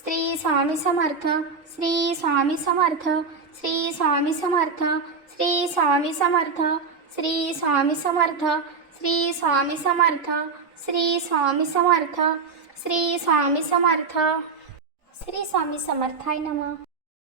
ശ്രീ സ്വാമി സമർത്ഥ ശ്രീ സ്വാമി സമർത്ഥ ശ്രീ സ്വാമി സമർത്ഥ ശ്രീ സ്വാമി സമർത്ഥ ശ്രീ സ്വാമി സമർത്ഥ ശ്രീ സ്വാമി സമർത്ഥ ശ്രീ സ്വാമി സമർത്ഥ ശ്രീ സ്വാമി സമർത്ഥ ശ്രീ സ്വാമി സമർത്ഥായി നമ